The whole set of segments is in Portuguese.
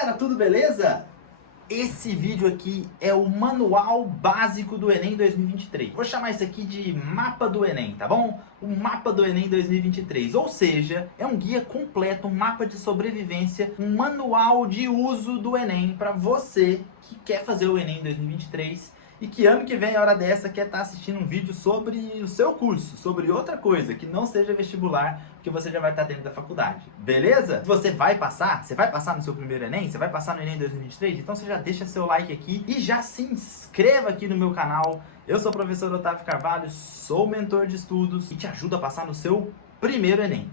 galera, tudo beleza? Esse vídeo aqui é o manual básico do Enem 2023. Vou chamar isso aqui de mapa do Enem, tá bom? O mapa do Enem 2023, ou seja, é um guia completo, um mapa de sobrevivência, um manual de uso do Enem para você que quer fazer o Enem 2023 e que ano que vem, a hora dessa, quer estar assistindo um vídeo sobre o seu curso, sobre outra coisa, que não seja vestibular, porque você já vai estar dentro da faculdade, beleza? Você vai passar no seu primeiro Enem, você vai passar no Enem 2023, então você já deixa seu like aqui e já se inscreva aqui no meu canal. Eu sou o professor Otávio Carvalho, sou mentor de estudos e te ajudo a passar no seu primeiro Enem.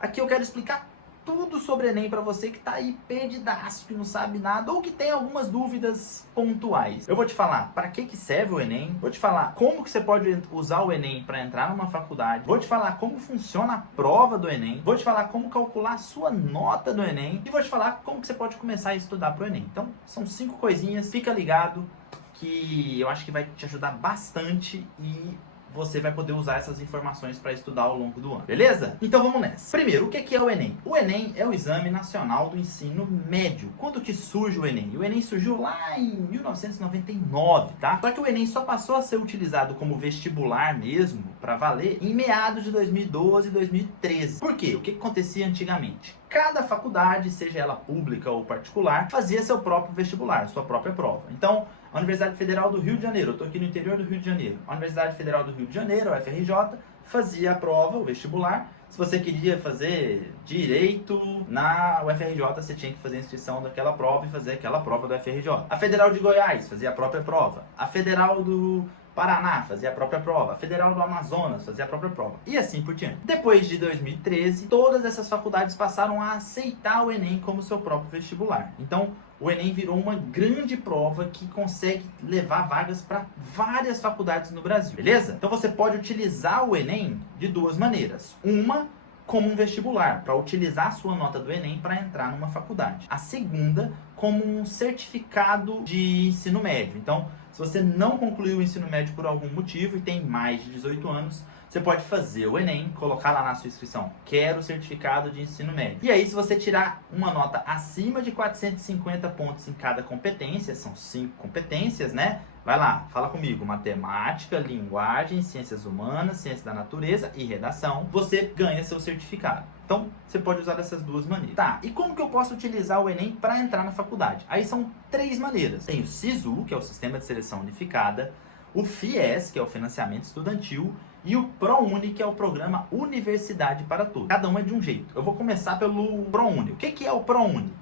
Aqui eu quero explicar tudo sobre Enem para você que está aí perdidaço, que não sabe nada ou que tem algumas dúvidas pontuais. Eu vou te falar para que serve o Enem, vou te falar como que você pode usar o Enem para entrar numa faculdade, vou te falar como funciona a prova do Enem, vou te falar como calcular a sua nota do Enem e vou te falar como que você pode começar a estudar para o Enem. Então, são 5 coisinhas, fica ligado que eu acho que vai te ajudar bastante e você vai poder usar essas informações para estudar ao longo do ano, beleza? Então vamos nessa. Primeiro, o que é o Enem? O Enem é o Exame Nacional do Ensino Médio. Quando que surge o Enem? O Enem surgiu lá em 1999, tá? Só que o Enem só passou a ser utilizado como vestibular mesmo, para valer, em meados de 2012 e 2013. Por quê? O que acontecia antigamente? Cada faculdade, seja ela pública ou particular, fazia seu próprio vestibular, sua própria prova. Então, a Universidade Federal do Rio de Janeiro, eu estou aqui no interior do Rio de Janeiro, a Universidade Federal do Rio de Janeiro, a UFRJ, fazia a prova, o vestibular. Se você queria fazer direito na UFRJ, você tinha que fazer a inscrição daquela prova e fazer aquela prova da UFRJ. A Federal de Goiás fazia a própria prova. A Federal do Paraná fazia a própria prova, a Federal do Amazonas fazia a própria prova, e assim por diante. Depois de 2013, todas essas faculdades passaram a aceitar o Enem como seu próprio vestibular. Então, o Enem virou uma grande prova que consegue levar vagas para várias faculdades no Brasil, beleza? Então você pode utilizar o Enem de duas maneiras. Uma, como um vestibular, para utilizar a sua nota do Enem para entrar numa faculdade. A segunda, como um certificado de ensino médio. Então, se você não concluiu o ensino médio por algum motivo e tem mais de 18 anos, você pode fazer o Enem, colocar lá na sua inscrição, quero certificado de ensino médio. E aí, se você tirar uma nota acima de 450 pontos em cada competência, são 5 competências, né? Vai lá, fala comigo, matemática, linguagem, ciências humanas, ciência da natureza e redação, você ganha seu certificado. Então, você pode usar dessas duas maneiras. Tá, e como que eu posso utilizar o Enem para entrar na faculdade? Aí são 3 maneiras. Tem o SISU, que é o Sistema de Seleção Unificada, o FIES, que é o Financiamento Estudantil, e o ProUni, que é o Programa Universidade para Todos. Cada um é de um jeito. Eu vou começar pelo ProUni. O que é o ProUni?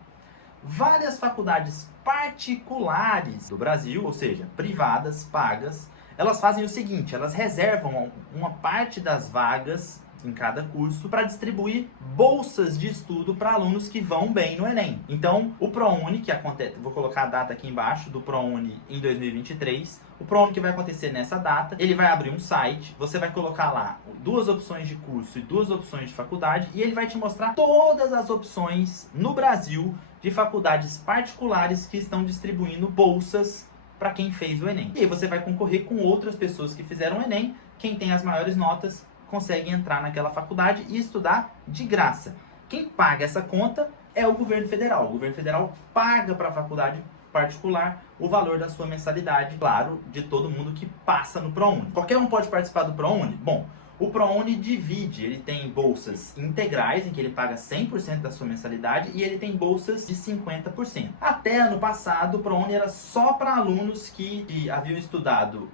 Várias faculdades particulares do Brasil, ou seja, privadas, pagas, elas fazem o seguinte, elas reservam uma parte das vagas em cada curso para distribuir bolsas de estudo para alunos que vão bem no Enem. Então, o ProUni, que acontece, vou colocar a data aqui embaixo do ProUni em 2023, o ProUni que vai acontecer nessa data, ele vai abrir um site, você vai colocar lá 2 opções de curso e 2 opções de faculdade e ele vai te mostrar todas as opções no Brasil de faculdades particulares que estão distribuindo bolsas para quem fez o Enem. E aí você vai concorrer com outras pessoas que fizeram o Enem, quem tem as maiores notas consegue entrar naquela faculdade e estudar de graça. Quem paga essa conta é o governo federal. O governo federal paga para a faculdade particular o valor da sua mensalidade, claro, de todo mundo que passa no ProUni. Qualquer um pode participar do ProUni? Bom, o ProUni divide, ele tem bolsas integrais, em que ele paga 100% da sua mensalidade, e ele tem bolsas de 50%. Até ano passado, o ProUni era só para alunos que haviam estudado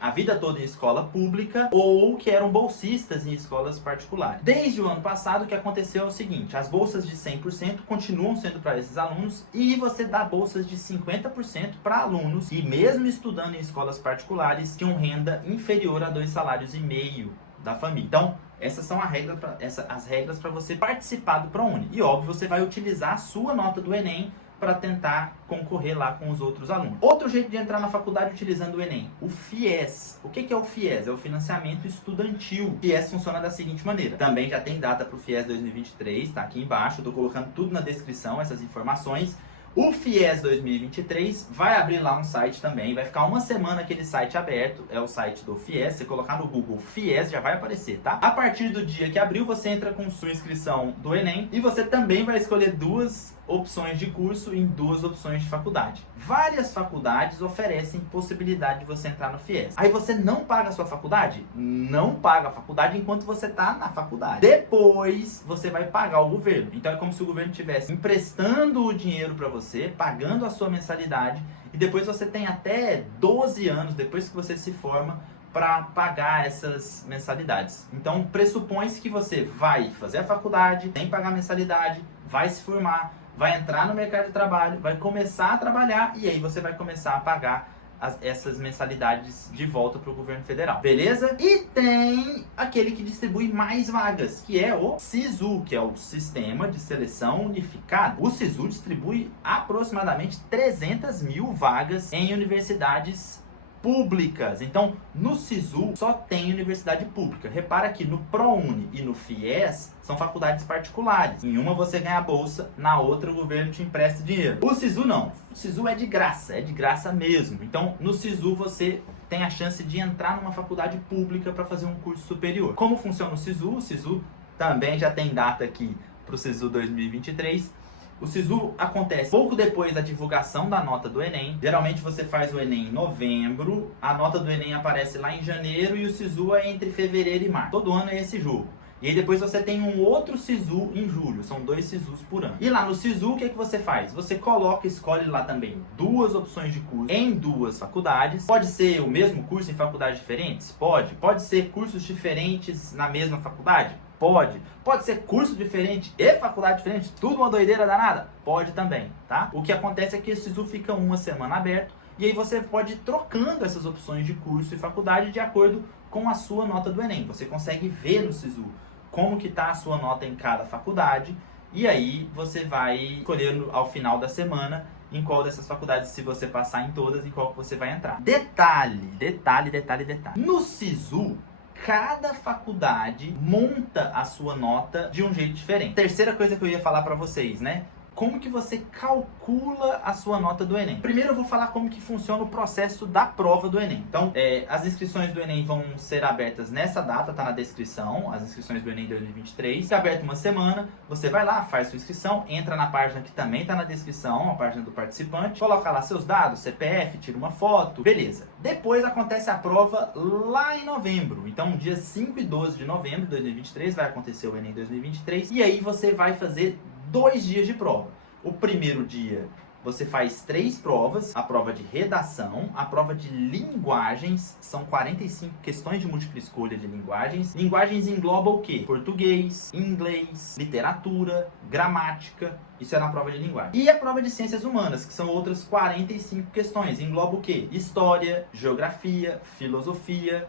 a vida toda em escola pública ou que eram bolsistas em escolas particulares. Desde o ano passado, o que aconteceu é o seguinte, as bolsas de 100% continuam sendo para esses alunos e você dá bolsas de 50% para alunos que, mesmo estudando em escolas particulares, tinham renda inferior a 2,5 salários da família. Então, essas são as regras para você participar do ProUni. E óbvio, você vai utilizar a sua nota do Enem para tentar concorrer lá com os outros alunos. Outro jeito de entrar na faculdade utilizando o Enem, o FIES. O que é o FIES? É o Financiamento Estudantil. O FIES funciona da seguinte maneira. Também já tem data para o FIES 2023, tá aqui embaixo. Eu estou colocando tudo na descrição, essas informações. O FIES 2023 vai abrir lá um site também, vai ficar uma semana aquele site aberto, é o site do FIES, você colocar no Google FIES já vai aparecer, tá? A partir do dia que abriu, você entra com sua inscrição do Enem e você também vai escolher 2 opções de curso em 2 opções de faculdade. Várias faculdades oferecem possibilidade de você entrar no FIES. Aí você não paga a sua faculdade? Não paga a faculdade enquanto você está na faculdade. Depois você vai pagar o governo. Então é como se o governo estivesse emprestando o dinheiro para você, pagando a sua mensalidade, e depois você tem até 12 anos depois que você se forma para pagar essas mensalidades. Então pressupõe-se que você vai fazer a faculdade, tem que pagar a mensalidade, vai se formar, vai entrar no mercado de trabalho, vai começar a trabalhar e aí você vai começar a pagar essas mensalidades de volta para o governo federal. Beleza? E tem aquele que distribui mais vagas, que é o SISU, que é o Sistema de Seleção Unificado. O SISU distribui aproximadamente 300 mil vagas em universidades públicas. Então, no SISU só tem universidade pública. Repara que no ProUni e no FIES são faculdades particulares. Em uma você ganha bolsa, na outra o governo te empresta dinheiro. O SISU não. O SISU é de graça mesmo. Então, no SISU você tem a chance de entrar numa faculdade pública para fazer um curso superior. Como funciona o SISU? O SISU também já tem data aqui para o SISU 2023. O SISU acontece pouco depois da divulgação da nota do Enem. Geralmente você faz o Enem em novembro, a nota do Enem aparece lá em janeiro e o SISU é entre fevereiro e março. Todo ano é esse jogo. E aí depois você tem um outro SISU em julho, são 2 SISUs por ano. E lá no SISU, o que você faz? Você escolhe lá também 2 opções de curso em 2 faculdades. Pode ser o mesmo curso em faculdades diferentes? Pode. Pode ser cursos diferentes na mesma faculdade? Pode. Pode ser curso diferente e faculdade diferente? Tudo uma doideira danada? Pode também, tá? O que acontece é que esse SISU fica uma semana aberto e aí você pode ir trocando essas opções de curso e faculdade de acordo com a sua nota do Enem. Você consegue ver no SISU como que está a sua nota em cada faculdade e aí você vai escolhendo ao final da semana em qual dessas faculdades, se você passar em todas, em qual que você vai entrar. Detalhe. No SISU, cada faculdade monta a sua nota de um jeito diferente. Terceira coisa que eu ia falar para vocês, né? Como que você calcula a sua nota do Enem? Primeiro eu vou falar como que funciona o processo da prova do Enem. Então, as inscrições do Enem vão ser abertas nessa data, tá na descrição, as inscrições do Enem 2023. Fica aberto uma semana, você vai lá, faz sua inscrição, entra na página que também tá na descrição, a página do participante, coloca lá seus dados, CPF, tira uma foto, beleza. Depois acontece a prova lá em novembro. Então, dia 5 e 12 de novembro de 2023 vai acontecer o Enem 2023 e aí você vai fazer 2 dias de prova. O primeiro dia você faz 3 provas, a prova de redação, a prova de linguagens, são 45 questões de múltipla escolha de linguagens. Linguagens engloba o quê? Português, inglês, literatura, gramática, isso é na prova de linguagem. E a prova de ciências humanas, que são outras 45 questões, engloba o quê? História, geografia, filosofia,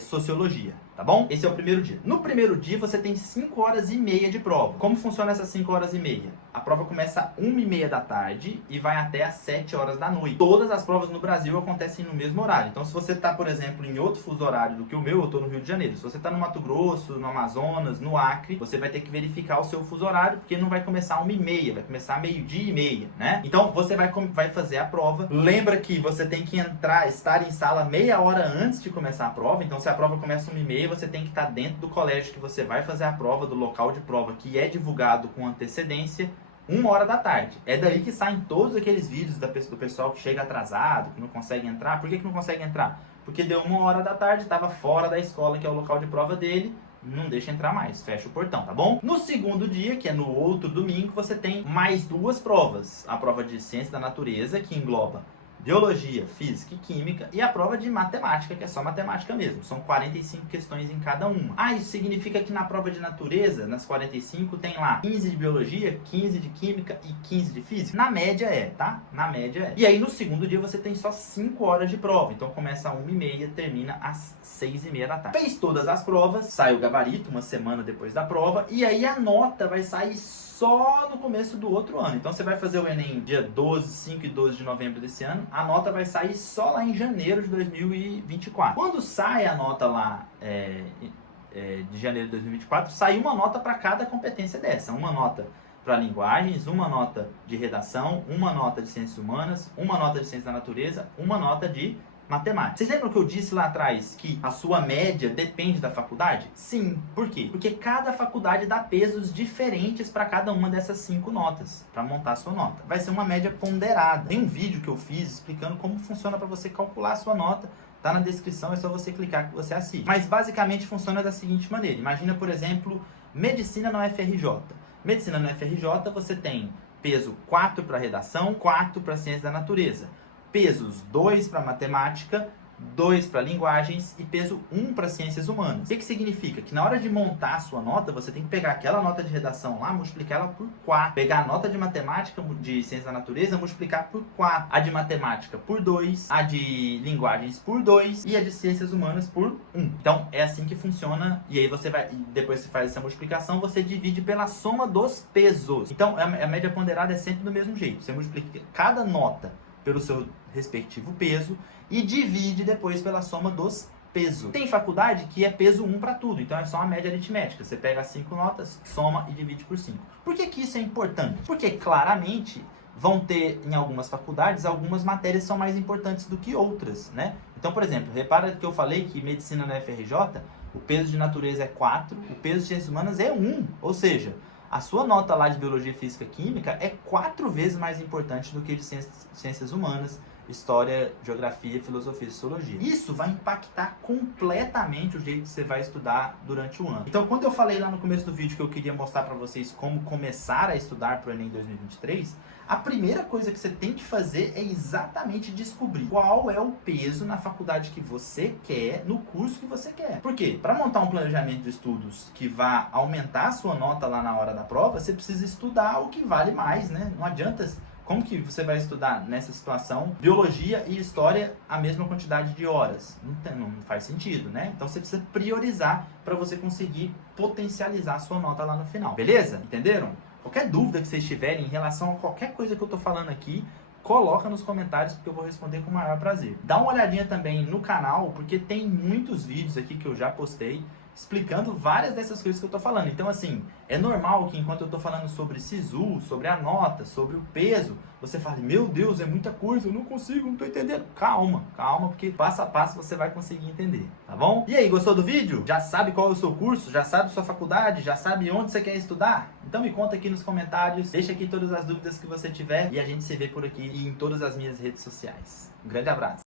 sociologia, tá bom? Esse é o primeiro dia. No primeiro dia você tem 5 horas e meia de prova. Como funciona essas 5 horas e meia? A prova começa às 1h30 da tarde e vai até às 7 horas da noite. Todas as provas no Brasil acontecem no mesmo horário. Então se você tá, por exemplo, em outro fuso horário do que o meu, eu tô no Rio de Janeiro. Se você tá no Mato Grosso, no Amazonas, no Acre, você vai ter que verificar o seu fuso horário, porque não vai começar às 1h30, vai começar 12h30, né? Então você vai fazer a prova. Lembra que você tem que estar em sala meia hora antes de começar a prova. Então se a prova começa às 1h30, você tem que estar dentro do colégio que você vai fazer a prova, do local de prova que é divulgado com antecedência, 1h da tarde. É daí que saem todos aqueles vídeos do pessoal que chega atrasado, que não consegue entrar. Por que não consegue entrar? Porque deu 1h da tarde, estava fora da escola, que é o local de prova dele, não deixa entrar mais, fecha o portão, tá bom? No segundo dia, que é no outro domingo, você tem mais 2 provas. A prova de ciência da natureza, que engloba biologia, física e química, e a prova de matemática, que é só matemática mesmo. São 45 questões em cada uma. Ah, isso significa que na prova de natureza, nas 45, tem lá 15 de biologia, 15 de química e 15 de física? Na média tá? Na média é. E aí no segundo dia você tem só 5 horas de prova. Então começa às 1h30, termina às 6h30 da tarde. Fez todas as provas, sai o gabarito uma semana depois da prova, e aí a nota vai sair só no começo do outro ano. Então você vai fazer o Enem dia 5 e 12 de novembro desse ano, a nota vai sair só lá em janeiro de 2024. Quando sai a nota lá de janeiro de 2024, sai uma nota para cada competência dessa. Uma nota para linguagens, uma nota de redação, uma nota de ciências humanas, uma nota de ciência da natureza, uma nota de matemática. Vocês lembram que eu disse lá atrás que a sua média depende da faculdade? Sim. Por quê? Porque cada faculdade dá pesos diferentes para cada uma dessas 5 notas, para montar a sua nota. Vai ser uma média ponderada. Tem um vídeo que eu fiz explicando como funciona para você calcular a sua nota. Tá na descrição, é só você clicar que você assiste. Mas basicamente funciona da seguinte maneira. Imagina, por exemplo, medicina na UFRJ. Medicina na UFRJ você tem peso 4 para redação, 4 para ciência da natureza. Pesos 2 para matemática, 2 para linguagens e peso 1 para ciências humanas. O que significa? Que na hora de montar a sua nota, você tem que pegar aquela nota de redação lá, multiplicar ela por 4. Pegar a nota de matemática, de ciência da natureza, multiplicar por 4. A de matemática por 2, a de linguagens por 2 e a de ciências humanas por 1. Então, é assim que funciona. E aí você vai, depois que você faz essa multiplicação, você divide pela soma dos pesos. Então, a média ponderada é sempre do mesmo jeito. Você multiplica cada nota pelo seu respectivo peso e divide depois pela soma dos pesos. Tem faculdade que é peso 1 para tudo, então é só uma média aritmética. Você pega as 5 notas, soma e divide por 5. Por que isso é importante? Porque claramente vão ter em algumas faculdades, algumas matérias são mais importantes do que outras, né? Então, por exemplo, repara que eu falei que medicina na FRJ, o peso de natureza é 4, o peso de ciências humanas é 1, ou seja, a sua nota lá de biologia, física, química é 4 vezes mais importante do que de ciências humanas, história, geografia, filosofia e sociologia. Isso vai impactar completamente o jeito que você vai estudar durante o ano. Então, quando eu falei lá no começo do vídeo que eu queria mostrar para vocês como começar a estudar para o Enem 2023, a primeira coisa que você tem que fazer é exatamente descobrir qual é o peso na faculdade que você quer, no curso que você quer. Por quê? Para montar um planejamento de estudos que vá aumentar a sua nota lá na hora da prova, você precisa estudar o que vale mais, né? Não adianta. Como que você vai estudar nessa situação biologia e história a mesma quantidade de horas? Não faz sentido, né? Então você precisa priorizar para você conseguir potencializar a sua nota lá no final. Beleza? Entenderam? Qualquer dúvida que vocês tiverem em relação a qualquer coisa que eu tô falando aqui, coloca nos comentários porque eu vou responder com o maior prazer. Dá uma olhadinha também no canal, porque tem muitos vídeos aqui que eu já postei explicando várias dessas coisas que eu tô falando. Então, assim, é normal que enquanto eu tô falando sobre SISU, sobre a nota, sobre o peso, você fale, meu Deus, é muita coisa, eu não consigo, não tô entendendo. Calma, calma, porque passo a passo você vai conseguir entender, tá bom? E aí, gostou do vídeo? Já sabe qual é o seu curso? Já sabe sua faculdade? Já sabe onde você quer estudar? Então me conta aqui nos comentários, deixa aqui todas as dúvidas que você tiver e a gente se vê por aqui e em todas as minhas redes sociais. Um grande abraço!